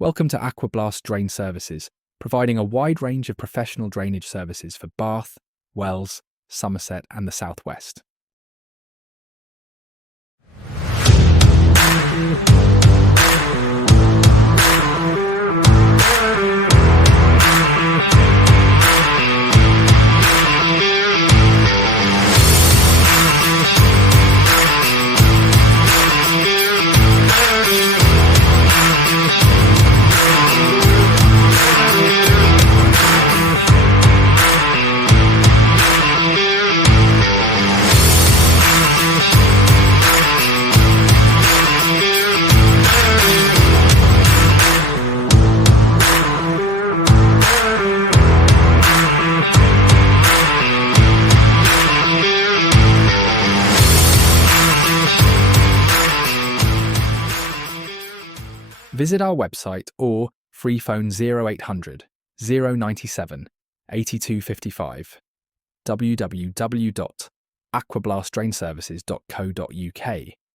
Welcome to Aquablast Drain Services, providing a wide range of professional drainage services for Bath, Wells, Somerset and the South West. Visit our website or free phone 0800 097 8255 www.aquablastdrainservices.co.uk